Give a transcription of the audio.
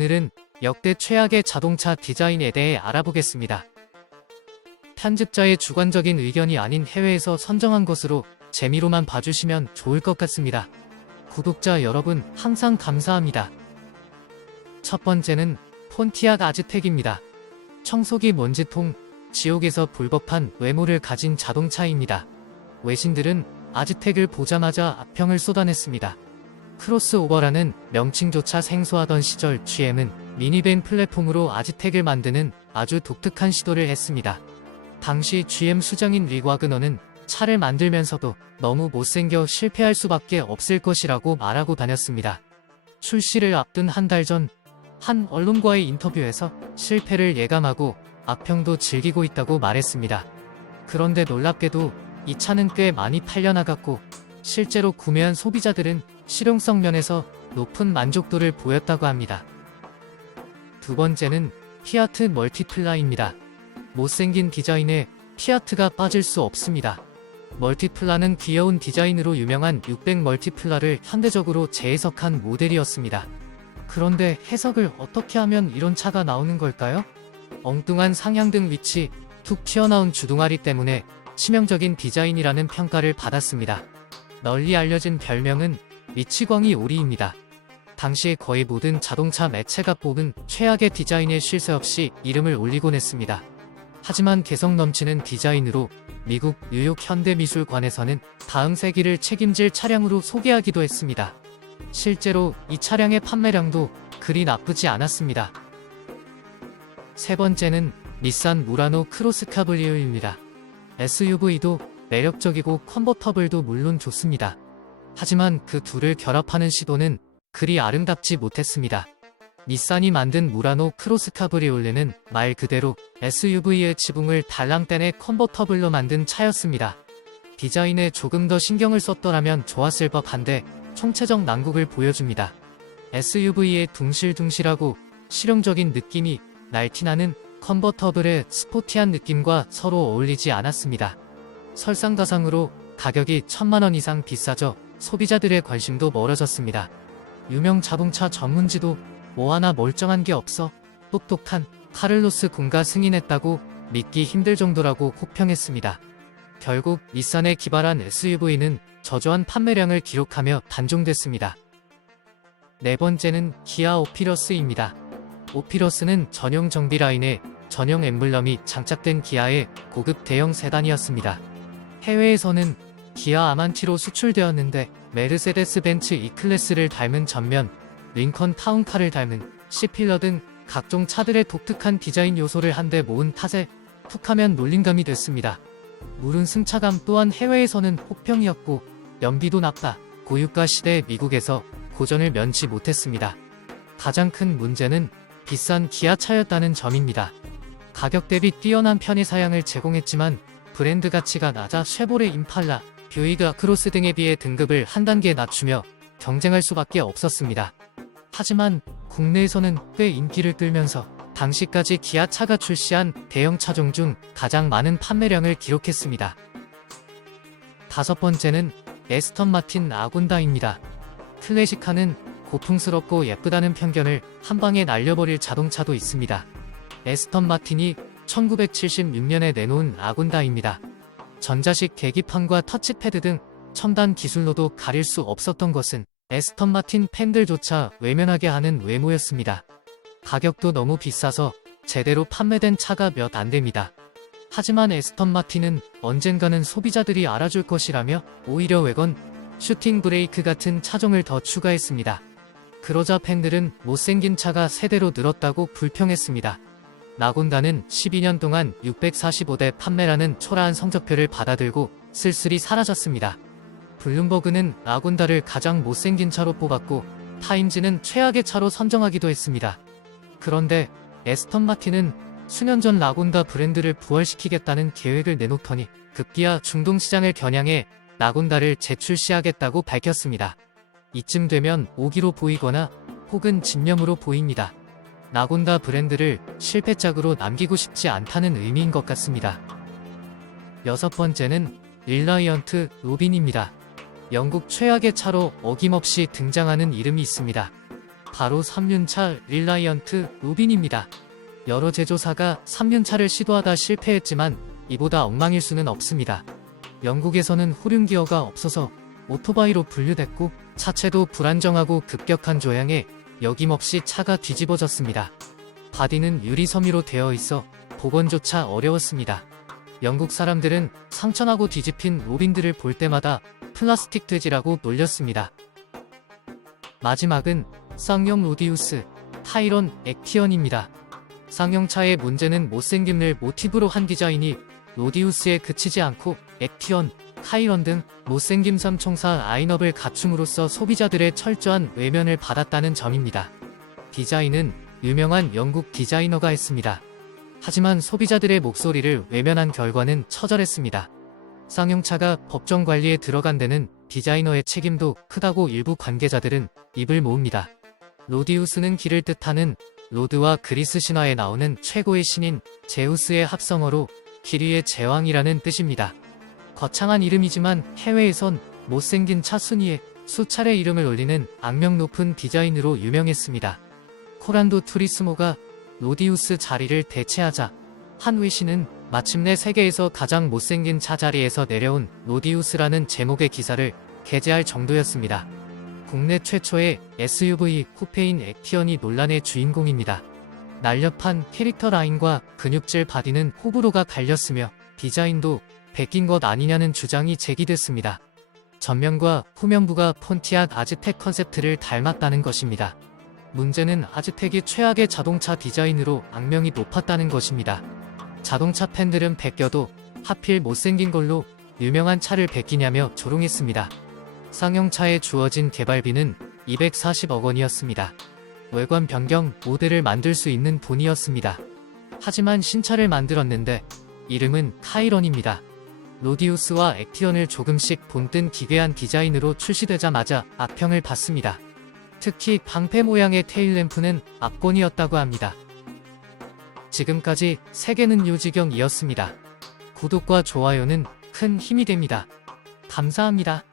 오늘은 역대 최악의 자동차 디자인에 대해 알아보겠습니다. 편집자의 주관적인 의견이 아닌 해외에서 선정한 것으로 재미로만 봐주시면 좋을 것 같습니다. 구독자 여러분 항상 감사합니다. 첫 번째는 폰티악 아즈텍입니다. 청소기 먼지통, 지옥에서 불법한 외모를 가진 자동차입니다. 외신들은 아즈텍을 보자마자 악평을 쏟아냈습니다. 크로스오버라는 명칭조차 생소하던 시절 GM은 미니밴 플랫폼으로 아즈텍을 만드는 아주 독특한 시도를 했습니다. 당시 GM 수장인 리 와그너는 차를 만들면서도 너무 못생겨 실패할 수밖에 없을 것이라고 말하고 다녔습니다. 출시를 앞둔 한 달 전 한 언론과의 인터뷰에서 실패를 예감하고 악평도 즐기고 있다고 말했습니다. 그런데 놀랍게도 이 차는 꽤 많이 팔려나갔고 실제로 구매한 소비자들은 실용성 면에서 높은 만족도를 보였다고 합니다. 두 번째는 피아트 멀티플라입니다. 못생긴 디자인에 피아트가 빠질 수 없습니다. 멀티플라는 귀여운 디자인으로 유명한 600 멀티플라를 현대적으로 재해석한 모델이었습니다. 그런데 해석을 어떻게 하면 이런 차가 나오는 걸까요? 엉뚱한 상향등 위치, 툭 튀어나온 주둥아리 때문에 치명적인 디자인이라는 평가를 받았습니다. 널리 알려진 별명은 미치광이 오리입니다. 당시 거의 모든 자동차 매체가 뽑은 최악의 디자인에 쉴 새 없이 이름을 올리곤 했습니다. 하지만 개성 넘치는 디자인으로 미국 뉴욕 현대미술관에서는 다음 세기를 책임질 차량으로 소개하기도 했습니다. 실제로 이 차량의 판매량도 그리 나쁘지 않았습니다. 세 번째는 닛산 무라노 크로스 카브리오입니다. SUV도 매력적이고 컨버터블도 물론 좋습니다. 하지만 그 둘을 결합하는 시도는 그리 아름답지 못했습니다. 닛산이 만든 무라노 크로스 카브리올레는 말 그대로 SUV의 지붕을 달랑떼내 컨버터블로 만든 차였습니다. 디자인에 조금 더 신경을 썼더라면 좋았을 법한데 총체적 난국을 보여줍니다. SUV의 둥실둥실하고 실용적인 느낌이 날티나는 컨버터블의 스포티한 느낌과 서로 어울리지 않았습니다. 설상가상으로 가격이 1000만원 이상 비싸져 소비자들의 관심도 멀어졌습니다. 유명 자동차 전문지도 뭐 하나 멀쩡한 게 없어 똑똑한 카를로스 군가 승인했다고 믿기 힘들 정도라고 혹평했습니다. 결국 닛산의 기발한 SUV는 저조한 판매량을 기록하며 단종됐습니다. 네 번째는 기아 오피러스입니다. 오피러스는 전용 정비 라인에 전용 엠블럼이 장착된 기아의 고급 대형 세단이었습니다. 해외에서는 기아 아만티로 수출되었는데 메르세데스 벤츠 E클래스를 닮은 전면, 링컨 타운카를 닮은 C필러 등 각종 차들의 독특한 디자인 요소를 한데 모은 탓에 툭하면 놀림감이 됐습니다. 무른 승차감 또한 해외에서는 혹평이었고 연비도 나빠 고유가 시대 미국에서 고전을 면치 못했습니다. 가장 큰 문제는 비싼 기아차였다는 점입니다. 가격 대비 뛰어난 편의 사양을 제공했지만 브랜드 가치가 낮아 쉐보레 임팔라, 뷰이그 아크로스 등에 비해 등급을 한 단계 낮추며 경쟁할 수밖에 없었습니다. 하지만 국내에서는 꽤 인기를 끌면서 당시까지 기아차가 출시한 대형 차종 중 가장 많은 판매량을 기록했습니다. 다섯 번째는 에스턴 마틴 아곤다입니다. 클래식카는 고풍스럽고 예쁘다는 편견을 한방에 날려버릴 자동차도 있습니다. 에스턴 마틴이 1976년에 내놓은 아곤다입니다. 전자식 계기판과 터치패드 등 첨단 기술로도 가릴 수 없었던 것은 에스턴 마틴 팬들조차 외면하게 하는 외모였습니다. 가격도 너무 비싸서 제대로 판매된 차가 몇 안 됩니다. 하지만 에스턴 마틴은 언젠가는 소비자들이 알아줄 것이라며 오히려 외건, 슈팅 브레이크 같은 차종을 더 추가했습니다. 그러자 팬들은 못생긴 차가 세대로 늘었다고 불평했습니다. 나곤다는 12년 동안 645대 판매라는 초라한 성적표를 받아들고 쓸쓸히 사라졌습니다. 블룸버그는 나곤다를 가장 못생긴 차로 뽑았고 타임즈는 최악의 차로 선정하기도 했습니다. 그런데 에스턴 마틴은 수년 전 나곤다 브랜드를 부활시키겠다는 계획을 내놓더니 급기야 중동시장을 겨냥해 나곤다를 재출시하겠다고 밝혔습니다. 이쯤 되면 오기로 보이거나 혹은 집념으로 보입니다. 나곤다 브랜드를 실패작으로 남기고 싶지 않다는 의미인 것 같습니다. 여섯 번째는 릴라이언트 로빈입니다. 영국 최악의 차로 어김없이 등장하는 이름이 있습니다. 바로 3륜차 릴라이언트 로빈입니다. 여러 제조사가 3륜차를 시도하다 실패했지만 이보다 엉망일 수는 없습니다. 영국에서는 후륜 기어가 없어서 오토바이로 분류됐고 차체도 불안정하고 급격한 조향에 여김없이 차가 뒤집어졌습니다. 바디는 유리 섬유로 되어 있어 복원조차 어려웠습니다. 영국 사람들은 상처나고 뒤집힌 로빈들을 볼 때마다 플라스틱 돼지라고 놀렸습니다. 마지막은 쌍용 로디우스 타이런 액티언입니다. 쌍용차의 문제는 못생김을 모티브로 한 디자인이 로디우스에 그치지 않고 액티언, 타이런 등 못생김 삼총사 라인업을 갖춤으로써 소비자들의 철저한 외면을 받았다는 점입니다. 디자인은 유명한 영국 디자이너가 했습니다. 하지만 소비자들의 목소리를 외면한 결과는 처절했습니다. 쌍용차가 법정 관리에 들어간 데는 디자이너의 책임도 크다고 일부 관계자들은 입을 모읍니다. 로디우스는 길을 뜻하는 로드와 그리스 신화에 나오는 최고의 신인 제우스의 합성어로 길 위의 제왕이라는 뜻입니다. 거창한 이름이지만 해외에선 못생긴 차 순위에 수차례 이름을 올리는 악명 높은 디자인으로 유명했습니다. 코란도 투리스모가 로디우스 자리를 대체하자 한 외신은 마침내 세계에서 가장 못생긴 차 자리에서 내려온 로디우스라는 제목의 기사를 게재할 정도였습니다. 국내 최초의 SUV 쿠페인 액티언이 논란의 주인공입니다. 날렵한 캐릭터 라인과 근육질 바디는 호불호가 갈렸으며 디자인도 베낀 것 아니냐는 주장이 제기됐습니다. 전면과 후면부가 폰티악 아즈텍 컨셉트를 닮았다는 것입니다. 문제는 아즈텍이 최악의 자동차 디자인으로 악명이 높았다는 것입니다. 자동차 팬들은 베껴도 하필 못생긴 걸로 유명한 차를 베끼냐며 조롱했습니다. 쌍용차에 주어진 개발비는 240억 원이었습니다. 외관 변경, 모델을 만들 수 있는 돈이었습니다. 하지만 신차를 만들었는데 이름은 타이런입니다. 로디우스와 액티언을 조금씩 본뜬 기괴한 디자인으로 출시되자마자 악평을 받습니다. 특히 방패 모양의 테일램프는 압권이었다고 합니다. 지금까지 세계는 요지경이었습니다. 구독과 좋아요는 큰 힘이 됩니다. 감사합니다.